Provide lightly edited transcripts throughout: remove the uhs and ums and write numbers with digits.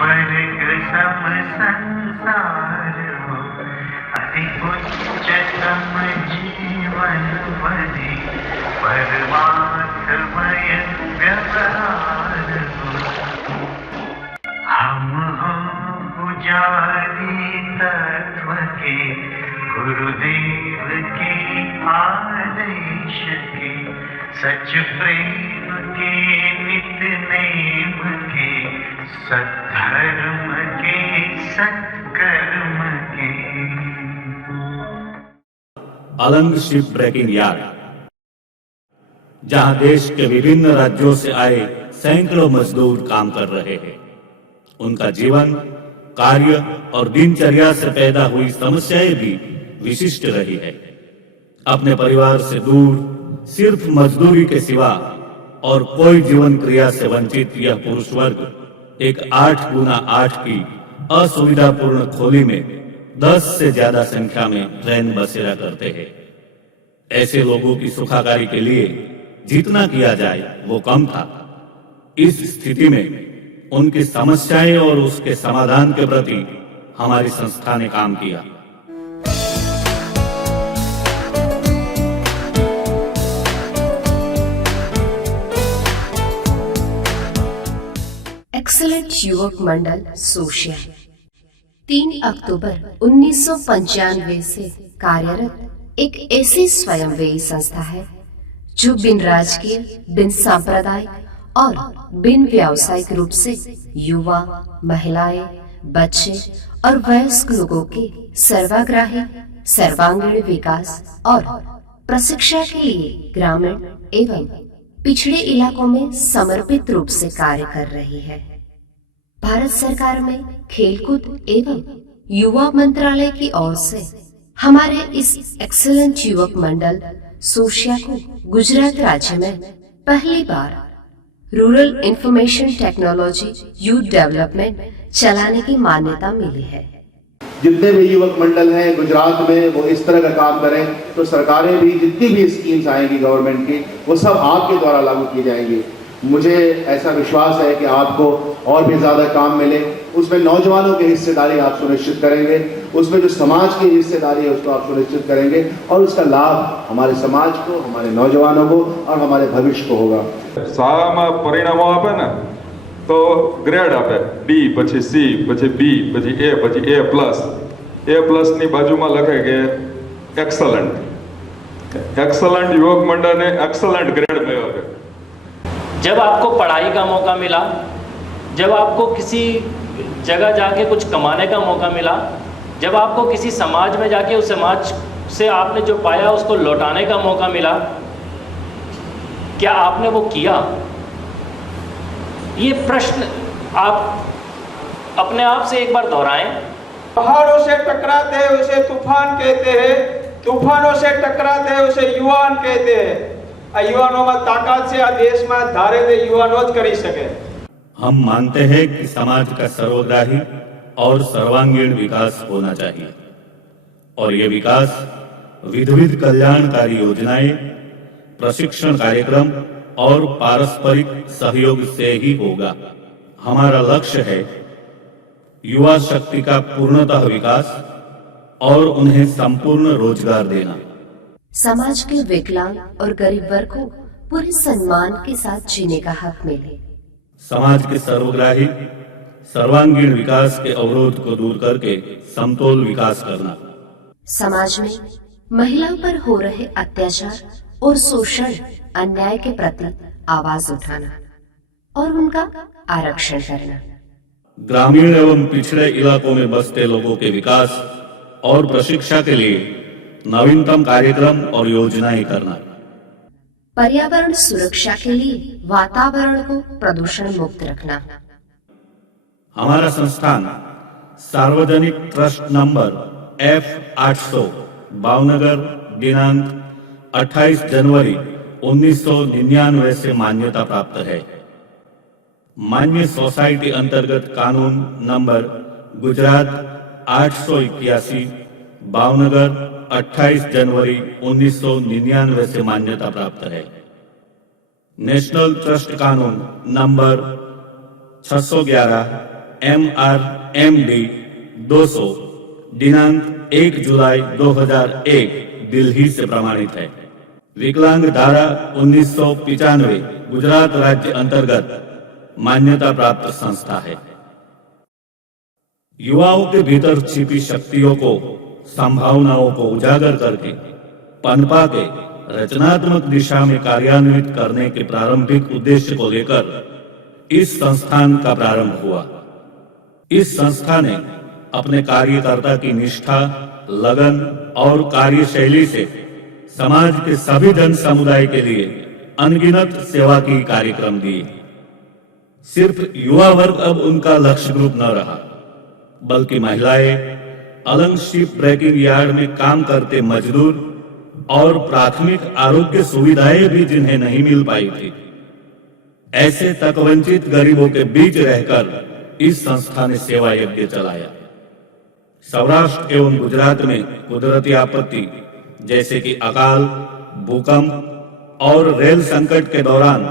स्वर्ग सम संसार हो, अति उच्चतम जीवन बने, परमार्थमय व्यवहार हो। हम हो पुजारी तत्व के, गुरुदेव के आदेश के, सच प्रेम के नित्य नेम के, सत्धर्म के सत्कर्म के। अलंग शिप ब्रेकिंग यार्ड, जहां देश के विभिन्न राज्यों से आए सैकड़ों मजदूर काम कर रहे हैं। उनका जीवन, कार्य और दिनचर्या से पैदा हुई समस्याएं भी विशिष्ट रही है। अपने परिवार से दूर, सिर्फ मजदूरी के सिवा और कोई जीवन क्रिया से वंचित यह पुरुष वर्ग एक 8x8 की असुविधापूर्ण खोली में 10 से ज्यादा संख्या में रैन बसेरा करते हैं। ऐसे लोगों की सुखाकारी के लिए जितना किया जाए वो कम था। इस स्थिति में उनकी समस्याएं और उसके समाधान के प्रति हमारी संस्था ने काम किया। एक्सेलेंट युवक मंडल सोशिया 3 अक्टूबर 1995 से कार्यरत एक ऐसी स्वयंसेवी संस्था है जो बिन राजकीय, बिन सांप्रदायिक और बिन व्यावसायिक रूप से युवा, महिलाएं, बच्चे और वयस्क लोगों के सर्वाग्राही, सर्वांगीण विकास और प्रशिक्षण के लिए ग्रामीण एवं पिछड़े इलाकों में समर्पित रूप से कार्य कर रही है। भारत सरकार में खेलकूद एवं युवा मंत्रालय की ओर से हमारे इस एक्सेलेंट युवक मंडल सोशिया को गुजरात राज्य में पहली बार rural information technology youth development चलाने की मान्यता मिली है। जितने भी युवक मंडल हैं गुजरात में वो इस तरह का काम करें तो सरकारें भी, जितनी भी स्कीम्स आएंगी गवर्नमेंट की, वो सब आपके द्वारा लागू की जाएंगी। मुझे ऐसा विश्वास है कि आपको और भी ज़्यादा काम मिले। उसमें नौजवानों की हिस्सेदारी आप सुनिश्चित करेंगे, उसमें जो समाज की हिस्सेदारी है उसको आप सुनिश्चित करेंगे और उसका लाभ हमारे समाज को, हमारे नौजवानों को और हमारे भविष्य को होगा। શાળામાં પરિણામો આપે ને તો ગ્રેડ આપે, ડી પછી સી પછી બી પછી એ પછી એ પ્લસ ની બાજુમાં લખે કે एक्सलेंट युवक मंडल ने एक्सलेंट ग्रेड में है। जब आपको पढ़ाई का मौका मिला, जब आपको किसी जगह जाके कुछ कमाने का मौका मिला, जब आपको किसी समाज में जाके उस समाज से आपने जो पाया उसको लौटाने का मौका मिला, क्या आपने वो किया? ये प्रश्न आप अपने आप से एक बार दोहराएं। पहाड़ों से टकराते हैं उसे तूफान कहते हैं, तूफानों से टकराते हैं उसे युवान कहते हैं। आ युवानों में ताकत से आ देश में धारे ते युवानो ज करी सके। हम मानते हैं कि समाज का सर्वग्राही और सर्वांगीण विकास होना चाहिए और ये विकास विविध कल्याणकारी योजनाएं, प्रशिक्षण कार्यक्रम और पारस्परिक सहयोग से ही होगा। हमारा लक्ष्य है युवा शक्ति का पूर्णतः विकास और उन्हें संपूर्ण रोजगार देना। समाज के विकलांग और गरीब वर्ग को पूरे सम्मान के साथ जीने का हक मिले। समाज के सर्वग्राही सर्वांगीण विकास के अवरोध को दूर करके समतोल विकास करना। समाज में महिलाओं पर हो रहे अत्याचार और शोषण, अन्याय के प्रति आवाज उठाना और उनका आरक्षण करना। ग्रामीण एवं पिछड़े इलाकों में बसते लोगों के विकास और प्रशिक्षण के लिए नवीनतम कार्यक्रम और योजनाएं करना। पर्यावरण सुरक्षा के लिए वातावरण को प्रदूषण मुक्त रखना। हमारा संस्थान सार्वजनिक ट्रस्ट नंबर F800 भावनगर दिनांक 28 जनवरी 1999 से मान्यता प्राप्त है। मान्य सोसाइटी अंतर्गत कानून नंबर गुजरात 881 भावनगर 28 जनवरी 1999 से मान्यता प्राप्त है। नेशनल ट्रस्ट कानून नंबर 611 MRMD 200 दिनांक 1 जुलाई 2001 दिल्ली से प्रमाणित है। विकलांग धारा 1995 गुजरात राज्य अंतर्गत मान्यता प्राप्त संस्था है। युवाओं के भीतर छिपी शक्तियों को, संभावनाओं को उजागर करके पनपा के रचनात्मक दिशा में कार्यान्वित करने के प्रारंभिक उद्देश्य को लेकर इस संस्थान का प्रारंभ हुआ। इस संस्था ने अपने कार्यकर्ता की निष्ठा, लगन और कार्यशैली से समाज के सभी जन समुदाय के लिए अनगिनत सेवा की कार्यक्रम दिए। सिर्फ युवा वर्ग अब उनका लक्ष्य ग्रुप न रहा, बल्कि महिलाएं, अलंग शिप ब्रेकिंग यार्ड में काम करते मजदूर और प्राथमिक आरोग्य सुविधाएं भी जिन्हें नहीं मिल पाई थी, ऐसे तक वंचित गरीबों के बीच रहकर इस संस्था ने सेवा यज्ञ चलाया। सौराष्ट्र एवं गुजरात में कुदरती आपत्ति जैसे कि अकाल, भूकंप और रेल संकट के दौरान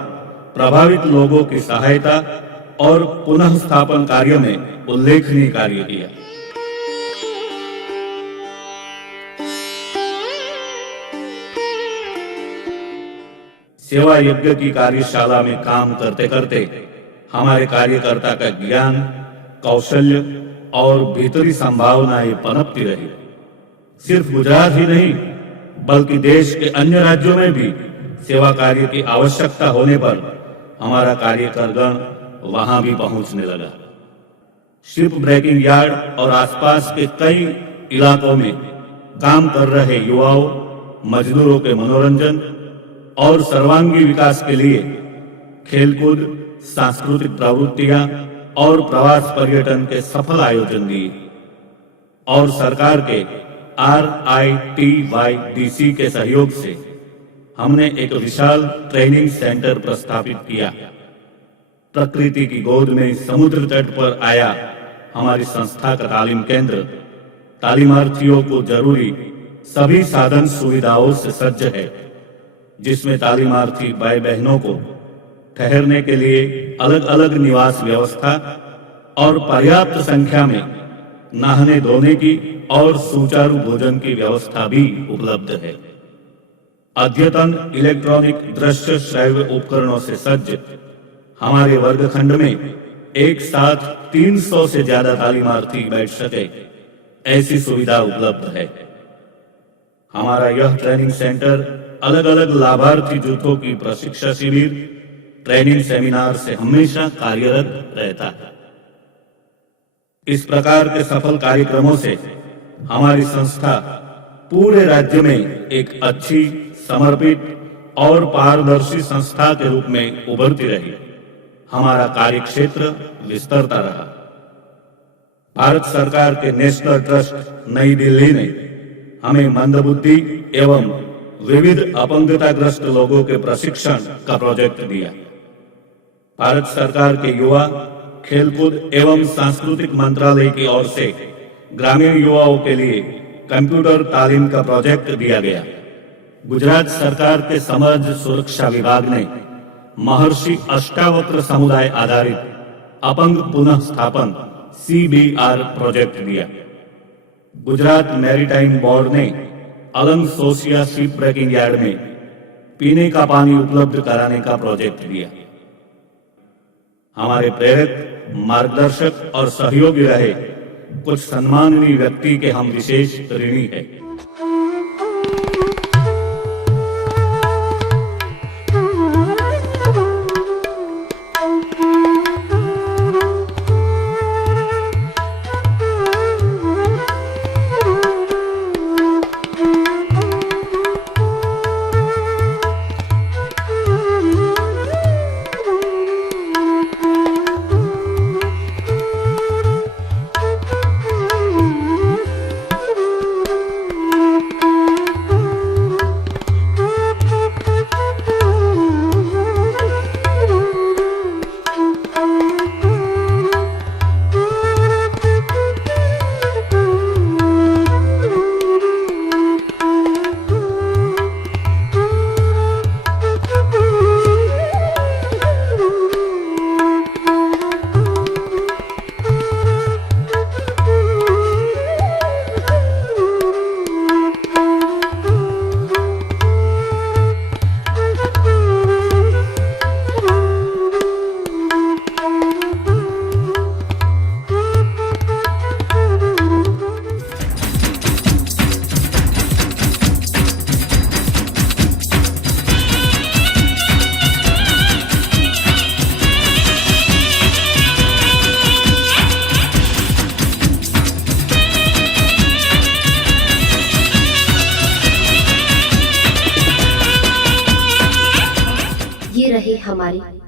प्रभावित लोगों की सहायता और पुनः स्थापन कार्य में उल्लेखनीय कार्य किया। सेवा यज्ञ की कार्यशाला में काम करते करते हमारे कार्यकर्ता का ज्ञान, कौशल्य और भीतरी संभावनाएं पनपती रही। सिर्फ गुजरात ही नहीं, बल्कि देश के अन्य राज्यों में भी सेवा कार्य की आवश्यकता होने पर हमारा कार्यकर्गण वहां भी पहुंचने लगा। शिप ब्रेकिंग यार्ड और आसपास के कई इलाकों में काम कर रहे युवाओं, मजदूरों के मनोरंजन और सर्वांगी विकास के लिए खेलकूद, सांस्कृतिक प्रवृत्तियां और प्रवास पर्यटन के सफल आयोजन दिए और सरकार के RITYDC के सहयोग से हमने एक विशाल ट्रेनिंग सेंटर प्रस्थापित किया। प्रकृति की गोद में समुद्र तट पर आया हमारी संस्था का तालीम केंद्र तालीमार्थियों को जरूरी सभी साधन सुविधाओं से सज्ज है, जिसमें तालीमार्थी भाई बहनों को ठहरने के लिए अलग अलग निवास व्यवस्था और पर्याप्त संख्या में नहाने धोने की और सुचारू भोजन की व्यवस्था भी उपलब्ध है। अद्यतन इलेक्ट्रॉनिक दृश्य श्रव्य उपकरणों से सज्ज हमारे वर्गखंड में एक साथ 300 से ज्यादा तालीमार्थी बैठ सके, ऐसी सुविधा उपलब्ध है। हमारा यह ट्रेनिंग सेंटर अलग अलग लाभार्थी जूथों की प्रशिक्षण शिविर, ट्रेनिंग सेमिनार से हमेशा कार्यरत रहता है। इस प्रकार के सफल कार्यक्रमों से हमारी संस्था पूरे राज्य में एक अच्छी, समर्पित और पारदर्शी संस्था के रूप में उभरती रही। हमारा कार्यक्षेत्र विस्तरता रहा। भारत सरकार के नेशनल ट्रस्ट नई दिल्ली ने हमें मंदबुद्धि एवं विविध अपंगताग्रस्त लोगों के प्रशिक्षण का प्रोजेक्ट दिया। भारत सरकार के युवा, खेलकूद एवं सांस्कृतिक मंत्रालय की ओर से ग्रामीण युवाओं के लिए कंप्यूटर तालीम का प्रोजेक्ट दिया गया। गुजरात सरकार के समाज सुरक्षा विभाग ने महर्षि अष्टावक्र समुदाय आधारित अपंग पुनः स्थापन CBR प्रोजेक्ट दिया। गुजरात मैरीटाइम बोर्ड ने अलंग सोसिया शिप ब्रेकिंग यार्ड में पीने का पानी उपलब्ध कराने का प्रोजेक्ट दिया। हमारे प्रेरक, मार्गदर्शक और सहयोगी रहे कुछ सम्माननीय व्यक्ति के हम विशेष ऋणी हैं।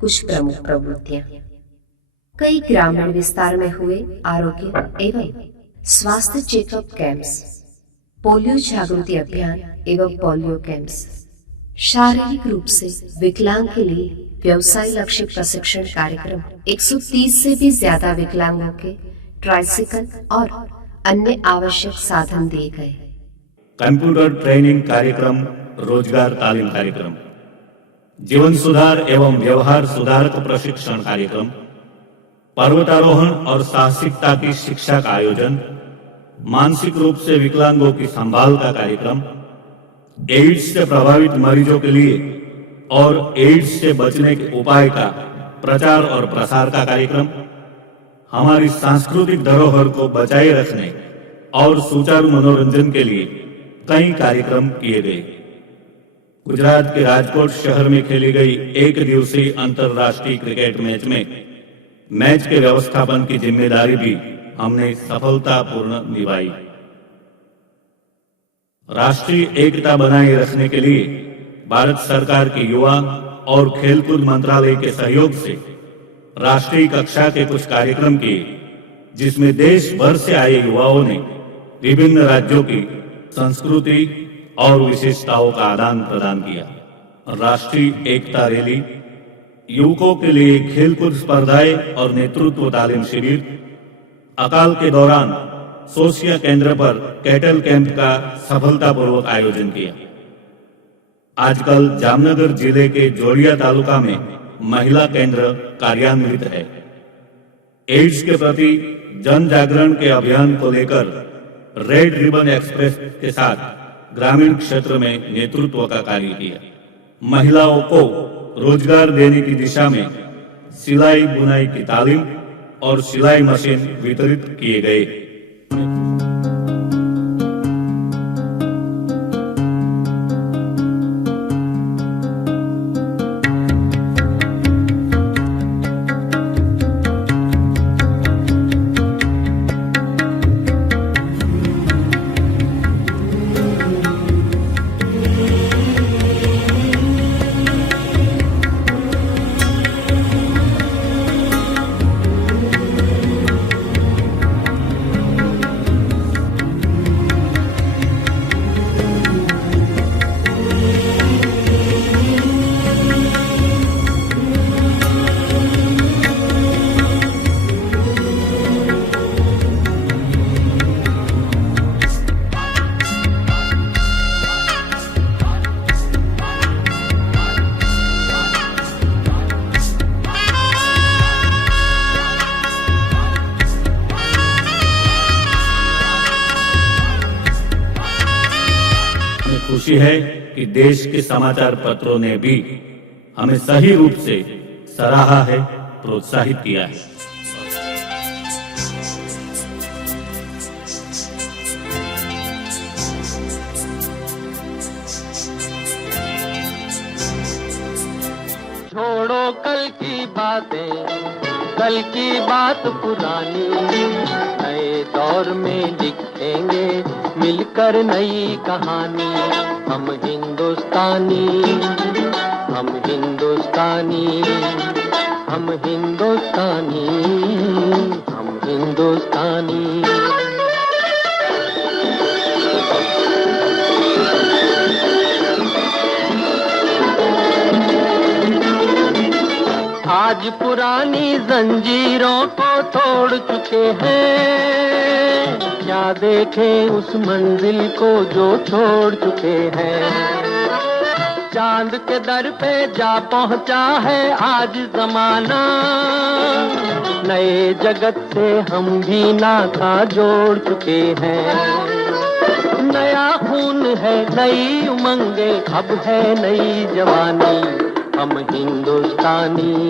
कुछ प्रमुख प्रवृत्तियां। कई ग्रामीण विस्तार में हुए आरोग्य एवं स्वास्थ्य चेकअप कैंप्स, पोलियो जागृति अभियान एवं पोलियो कैंप्स, शारीरिक रूप से विकलांग के लिए व्यवसाय लक्षित प्रशिक्षण कार्यक्रम, 130 से भी ज्यादा विकलांगों के ट्राइसिकल और अन्य आवश्यक साधन दिए गए। कंप्यूटर ट्रेनिंग कार्यक्रम, रोजगार तालीम कार्यक्रम, जीवन सुधार एवं व्यवहार सुधारक प्रशिक्षण कार्यक्रम, पर्वतारोहण और साहसिकता की शिक्षा का आयोजन, मानसिक रूप से विकलांगों की संभाल का कार्यक्रम, एड्स से प्रभावित मरीजों के लिए और एड्स से बचने के उपाय का प्रचार और प्रसार का कार्यक्रम, हमारी सांस्कृतिक धरोहर को बचाए रखने और सुचारू मनोरंजन के लिए कई कार्यक्रम किए गए। गुजरात के राजकोट शहर में खेली गई एक दिवसीय अंतर्राष्ट्रीय क्रिकेट मैच में मैच के व्यवस्थापन की जिम्मेदारी भी हमने सफलतापूर्ण निभाई। राष्ट्रीय एकता बनाए रखने के लिए भारत सरकार के युवा और खेलकूद मंत्रालय के सहयोग से राष्ट्रीय कक्षा के कुछ कार्यक्रम किए, जिसमें देश भर से आए युवाओं ने विभिन्न राज्यों की संस्कृति और विशेषताओं का आदान प्रदान किया। राष्ट्रीय एकता रैली, युवकों के लिए खेलकूद स्पर्धाएं और नेतृत्व तालीम शिविर, अकाल के दौरान सोसिया केंद्र पर कैटल कैंप का सफलतापूर्वक आयोजन किया। आजकल जामनगर जिले के जोड़िया तालुका में महिला केंद्र कार्यान्वित है। एड्स के प्रति जन जागरण के अभियान को लेकर रेड रिबन एक्सप्रेस के साथ ग्रामीण क्षेत्र में नेतृत्व का कार्य किया। महिलाओं को रोजगार देने की दिशा में सिलाई बुनाई की तालीम और सिलाई मशीन वितरित किए गए। खुशी है कि देश के समाचार पत्रों ने भी हमें सही रूप से सराहा है, प्रोत्साहित किया है। छोड़ो कल की बातें, कल की बात पुरानी, नए दौर में लिखेंगे मिलकर नई कहानी। हम हिंदुस्तानी, हम हिंदुस्तानी, हम हिंदुस्तानी, हम हिंदुस्तानी। आज पुरानी जंजीरों को तोड़ चुके हैं, क्या देखें उस मंजिल को जो छोड़ चुके हैं। चांद के दर पे जा पहुंचा है आज जमाना, नए जगत से हम भी नाता जोड़ चुके हैं। नया खून है, नई उमंगे, अब है नई जवानी। हम हिंदुस्तानी,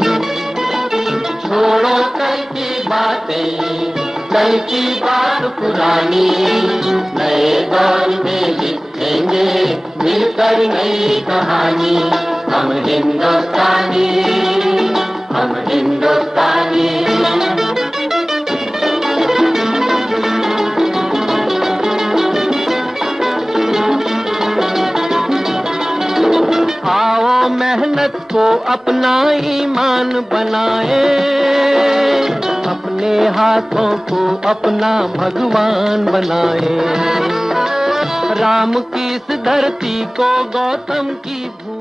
छोड़ो कल की बातें, कल की बात पुरानी, नए दौर में लिखेंगे मिलकर नई कहानी। हम हिंदुस्तानी, हम हिंदुस्तानी। आओ मेहनत को अपना ईमान बनाए, अपने हाथों को अपना भगवान बनाए। राम की इस धरती को गौतम की भूमि